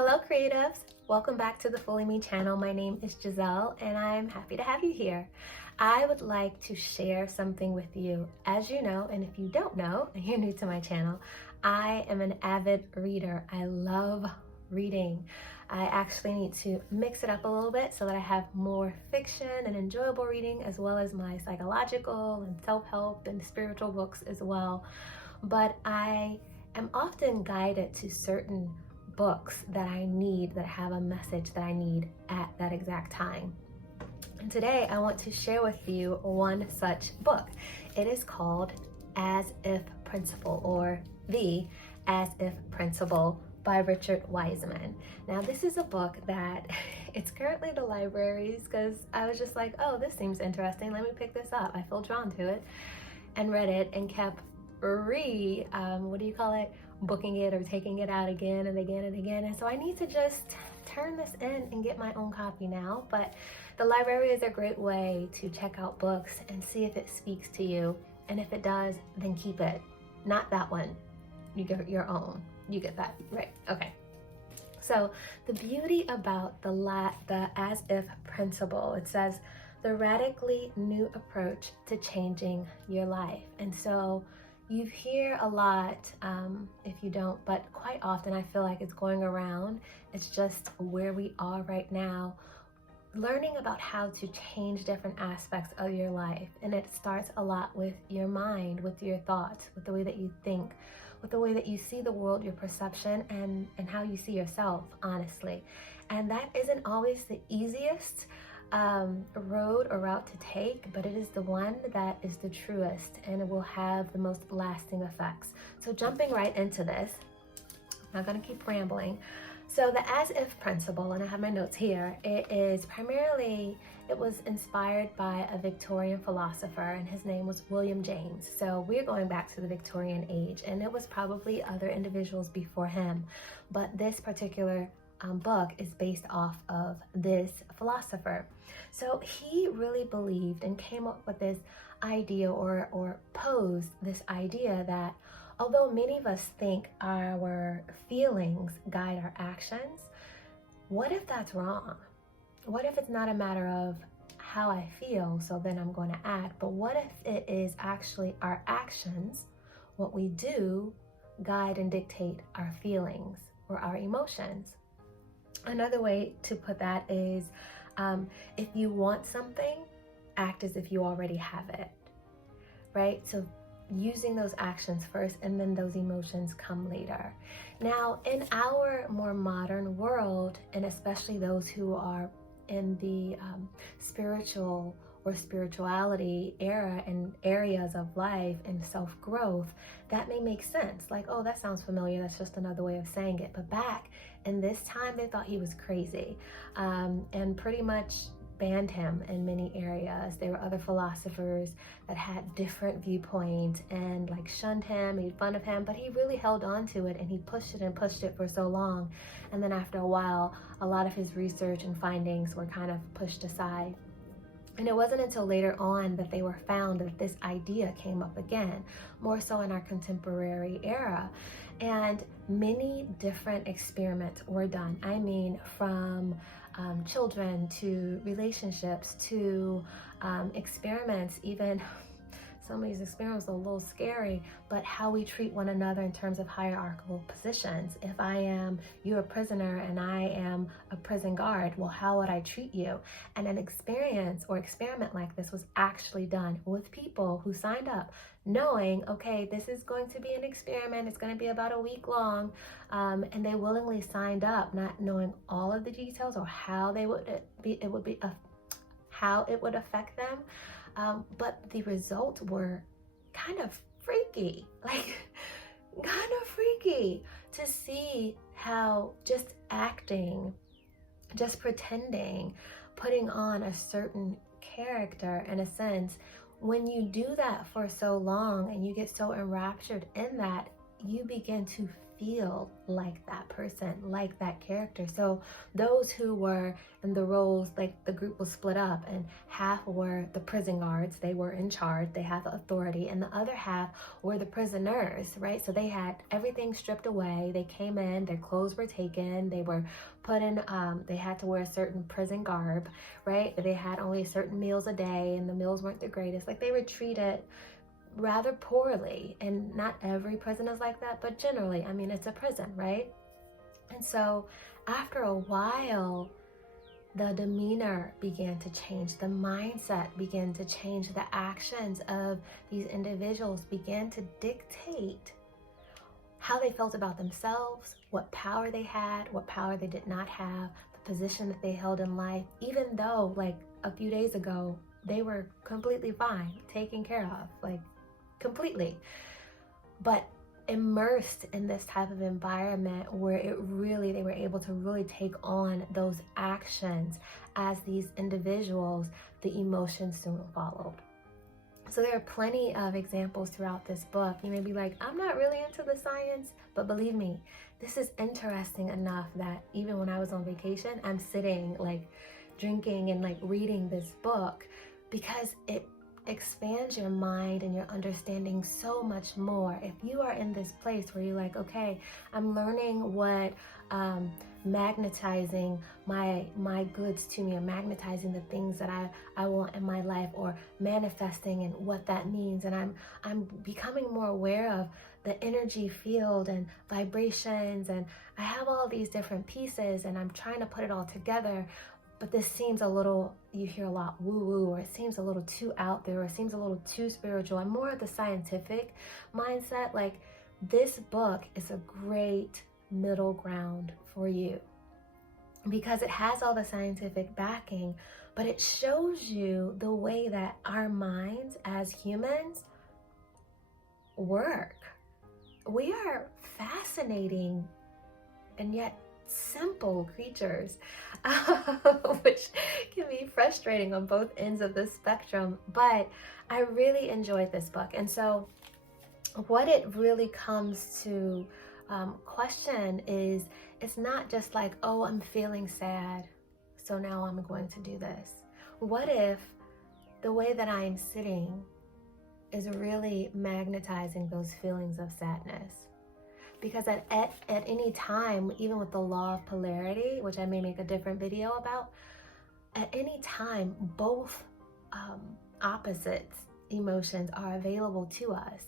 Hello creatives! Welcome back to the Fully Me channel. My name is Jazelle and I'm happy to have you here. I would like to share something with you. As you know, and if you don't know and you're new to my channel, I am an avid reader. I love reading. I actually need to mix it up a little bit so that I have more fiction and enjoyable reading, as well as my psychological and self-help and spiritual books as well. But I am often guided to certain books that I need, that have a message that I need at that exact time. And today I want to share with you one such book. It is called As If Principle, or The As If Principle by Richard Wiseman. Now this is a book that it's currently in the libraries because I was just like, oh, this seems interesting. Let me pick this up. I feel drawn to it and read it and kept booking it or taking it out again and again and again. And so I need to just turn this in and get my own copy now. But the library is a great way to check out books and see if it speaks to you. And if it does, then keep it. Not that one. You get your own. You get that, right? Okay. So the beauty about the as if principle, it says the radically new approach to changing your life. And so you hear a lot, if you don't, but quite often I feel like it's going around. It's just where we are right now, learning about how to change different aspects of your life. And it starts a lot with your mind, with your thoughts, with the way that you think, with the way that you see the world, your perception, and how you see yourself, honestly. And that isn't always the easiest road or route to take, but it is the one that is the truest, and it will have the most lasting effects. So jumping right into this, I'm not going to keep rambling. So the as if principle, and I have my notes here, it was inspired by a Victorian philosopher, and his name was William James. So we're going back to the Victorian age, and it was probably other individuals before him, but this particular book is based off of this philosopher. So he really believed and came up with this idea or posed this idea that although many of us think our feelings guide our actions, what if that's wrong? What if it's not a matter of how I feel, so then I'm going to act, but what if it is actually our actions, what we do, guide and dictate our feelings or our emotions? Another way to put that is, if you want something, act as if you already have it, right? So using those actions first, and then those emotions come later. Now, in our more modern world, and especially those who are in the spiritual or spirituality era and areas of life and self-growth, that may make sense. Like, oh, that sounds familiar. That's just another way of saying it. But back in this time, they thought he was crazy, and pretty much banned him in many areas. There were other philosophers that had different viewpoints and like shunned him, made fun of him, but he really held on to it, and he pushed it for so long. And then after a while, a lot of his research and findings were kind of pushed aside. And it wasn't until later on that they were found that this idea came up again, more so in our contemporary era. And many different experiments were done. I mean, from children to relationships to experiments, even some of these experiments are a little scary, but how we treat one another in terms of hierarchical positions. If you're a prisoner and I am a prison guard, well, how would I treat you? And an experience or experiment like this was actually done with people who signed up, knowing, okay, this is going to be an experiment, it's going to be about a week long, and they willingly signed up, not knowing all of the details or how how it would affect them. But the results were kind of freaky, to see how just acting, just pretending, putting on a certain character, in a sense, when you do that for so long and you get so enraptured in that, you begin to feel like that person, like that character. So those who were in the roles, like the group was split up, and half were the prison guards, they were in charge, they had the authority, and the other half were the prisoners, right? So they had everything stripped away. They came in, their clothes were taken, they were put in, they had to wear a certain prison garb, right? They had only certain meals a day, and the meals weren't the greatest. Like, they were treated rather poorly. And not every prison is like that, but generally, I mean, it's a prison, right? And so after a while, the demeanor began to change, the mindset began to change, the actions of these individuals began to dictate how they felt about themselves, what power they had, what power they did not have, the position that they held in life, even though, like, a few days ago, they were completely fine, taken care of, like, completely. But immersed in this type of environment where they were able to really take on those actions as these individuals, the emotions soon followed. So there are plenty of examples throughout this book. You may be like, I'm not really into the science, but believe me, this is interesting enough that even when I was on vacation, I'm sitting, like, drinking and, like, reading this book, because it expands your mind and your understanding so much more. If you are in this place where you're like, okay, I'm learning what magnetizing my goods to me, or magnetizing the things that I want in my life, or manifesting and what that means, and I'm becoming more aware of the energy field and vibrations, and I have all these different pieces and I'm trying to put it all together. But this seems a little, you hear a lot woo-woo, or it seems a little too out there, or it seems a little too spiritual. I'm more of the scientific mindset. Like, this book is a great middle ground for you, because it has all the scientific backing, but it shows you the way that our minds as humans work. We are fascinating and yet simple creatures, which can be frustrating on both ends of the spectrum, but I really enjoyed this book. And so what it really comes to question is, it's not just like, oh, I'm feeling sad, so now I'm going to do this. What if the way that I'm sitting is really magnetizing those feelings of sadness? Because at any time, even with the law of polarity, which I may make a different video about, at any time, both opposites emotions are available to us.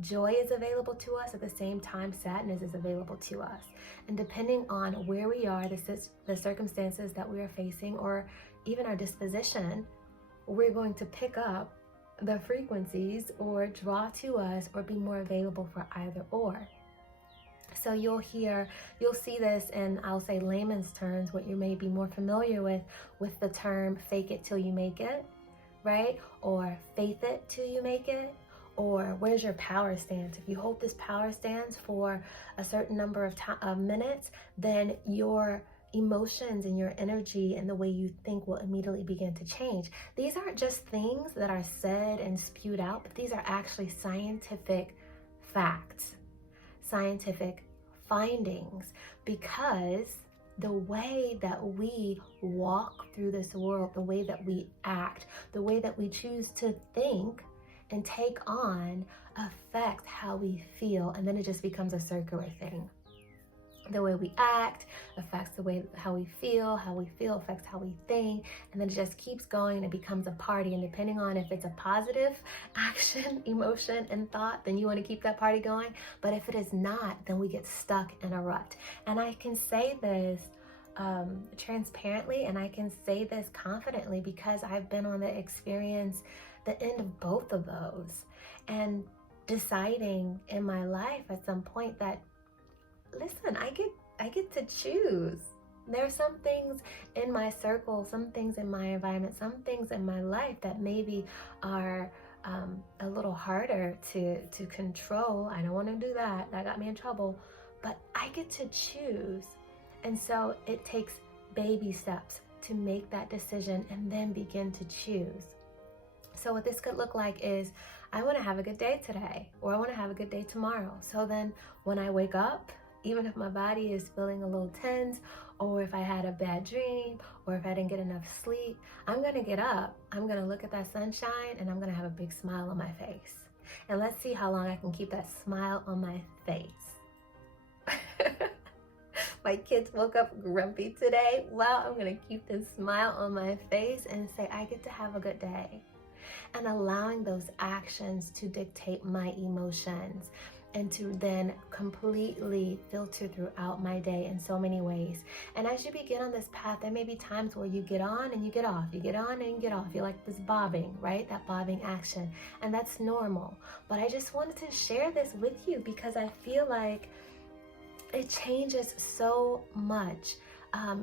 Joy is available to us, at the same time sadness is available to us. And depending on where we are, the circumstances that we are facing, or even our disposition, we're going to pick up the frequencies or draw to us or be more available for either or. So you'll see this in, I'll say, layman's terms, what you may be more familiar with the term fake it till you make it, right? Or faith it till you make it. Or where's your power stance? If you hold this power stance for a certain number of minutes, then your emotions and your energy and the way you think will immediately begin to change. These aren't just things that are said and spewed out, but these are actually scientific facts, scientific findings, because the way that we walk through this world, the way that we act, the way that we choose to think and take on affects how we feel, and then it just becomes a circular thing. The way we act affects how we feel affects how we think, and then it just keeps going and it becomes a party. And depending on if it's a positive action, emotion, and thought, then you want to keep that party going. But if it is not, then we get stuck in a rut. And I can say this transparently, and I can say this confidently, because I've been on the end of both of those, and deciding in my life at some point that, listen, I get to choose. There are some things in my circle, some things in my environment, some things in my life that maybe are a little harder to control. I don't want to do that. That got me in trouble. But I get to choose. And so it takes baby steps to make that decision and then begin to choose. So what this could look like is, I want to have a good day today, or I want to have a good day tomorrow. So then when I wake up, Even if my body is feeling a little tense, or if I had a bad dream, or if I didn't get enough sleep, I'm gonna get up, I'm gonna look at that sunshine, and I'm gonna have a big smile on my face. And let's see how long I can keep that smile on my face. My kids woke up grumpy today. Well, I'm gonna keep this smile on my face and say, I get to have a good day. And allowing those actions to dictate my emotions and to then completely filter throughout my day in so many ways. And as you begin on this path, there may be times where you get on and you get off, you get on and you get off. You're like this bobbing, right? That bobbing action. And that's normal. But I just wanted to share this with you because I feel like it changes so much.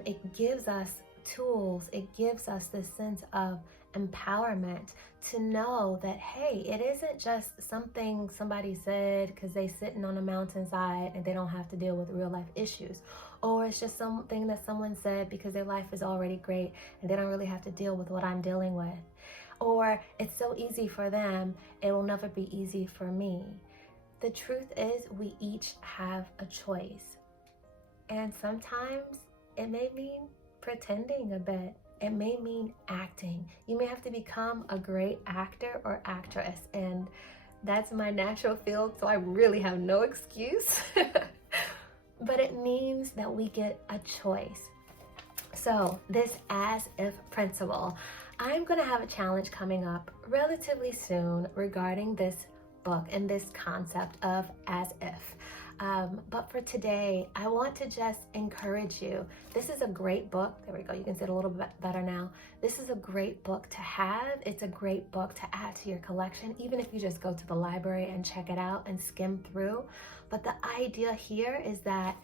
It gives us tools. It gives us this sense of empowerment to know that, hey, it isn't just something somebody said because they sitting on a mountainside and they don't have to deal with real life issues. Or it's just something that someone said because their life is already great and they don't really have to deal with what I'm dealing with. Or it's so easy for them, it will never be easy for me. The truth is, we each have a choice. And sometimes it may mean pretending a bit. It may mean acting. You may have to become a great actor or actress, and that's my natural field, so I really have no excuse. But it means that we get a choice. So this as if principle, I'm gonna have a challenge coming up relatively soon regarding this book and this concept of as if. But for today, I want to just encourage you. This is a great book. There we go. You can see it a little bit better now. This is a great book to have. It's a great book to add to your collection, even if you just go to the library and check it out and skim through. But the idea here is that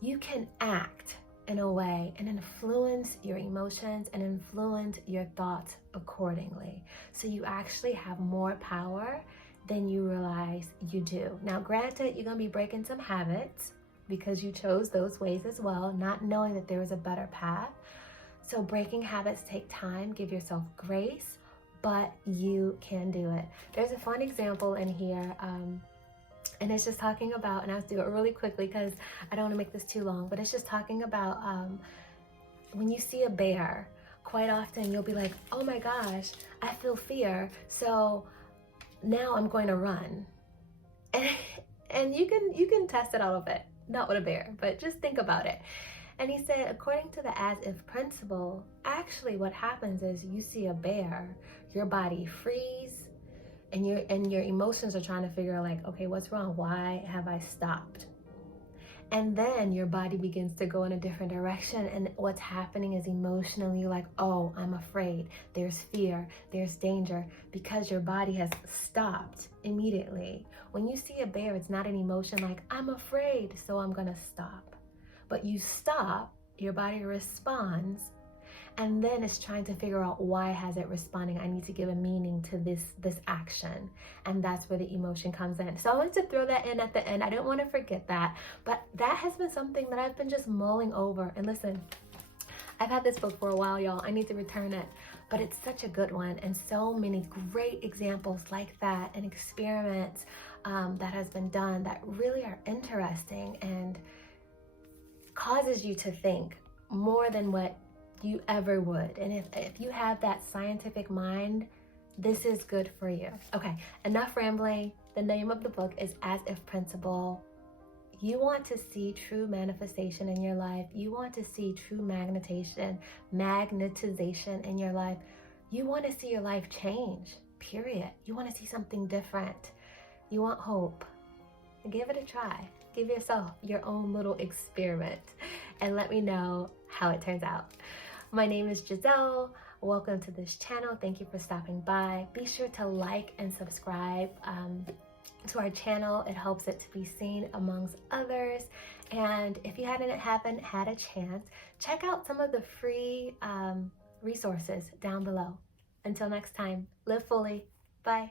you can act in a way and influence your emotions and influence your thoughts accordingly. So you actually have more power than you realize you do. Now, granted, you're gonna be breaking some habits because you chose those ways as well, not knowing that there is a better path. So breaking habits take time. Give yourself grace, but you can do it. There's a fun example in here, and it's just talking about, and I'll do it really quickly because I don't want to make this too long, but it's just talking about when you see a bear, quite often you'll be like, oh my gosh, I feel fear, so now I'm going to run. And you can test it out a bit, not with a bear, but just think about it. And he said, according to the as if principle, actually what happens is you see a bear, your body freeze, and your emotions are trying to figure out like, okay, what's wrong? Why have I stopped? And then your body begins to go in a different direction, and what's happening is emotionally like, oh, I'm afraid, there's fear, there's danger, because your body has stopped immediately. When you see a bear, it's not an emotion like, I'm afraid, so I'm gonna stop. But you stop, your body responds, and then it's trying to figure out why has it responding. I need to give a meaning to this action. And that's where the emotion comes in. So I wanted to throw that in at the end. I didn't want to forget that. But that has been something that I've been just mulling over. And listen, I've had this book for a while, y'all. I need to return it. But it's such a good one. And so many great examples like that and experiments that has been done that really are interesting and causes you to think more than what you ever would. And if you have that scientific mind, this is good for you. Okay, enough rambling. The name of the book is As If Principle. You want to see true manifestation in your life. You want to see true magnetization in your life. You want to see your life change, period. You want to see something different. You want hope. Give it a try. Give yourself your own little experiment and let me know how it turns out. My name is Jazelle. Welcome to this channel. Thank you for stopping by. Be sure to like and subscribe to our channel. It helps it to be seen amongst others. And if you haven't had a chance, check out some of the free resources down below. Until next time, live fully. Bye.